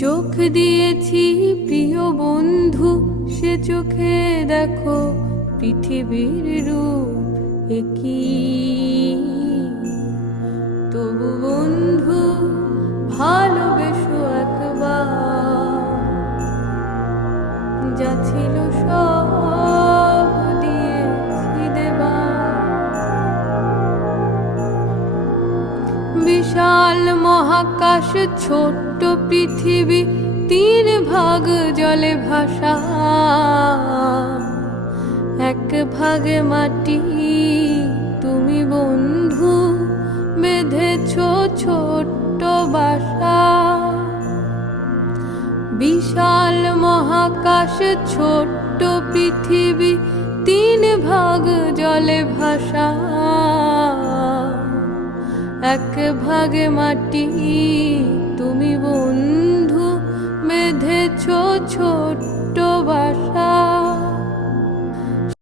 চোখ দিয়েছি প্রিয় বন্ধু, সে চোখে দেখো পৃথিবীর রূপ একই। তবু বন্ধু ভালোবেসো একবার, যা ছিল সব দিয়েছি দেবার। বিশাল মহাকাশ ছোট্ট পৃথিবী, 3 ভাগ জলে ভাসা, 1 ভাগে মাটি। তুমি বন্ধু বেঁধেছ ছোট্ট বাসা। বিশাল মহাকাশ ছোট্ট পৃথিবী, 3 ভাগ জলে ভাসা, 1 ভাগে মাটি। তুমি বন্ধু বেঁধেছ ছোট্ট বাসা।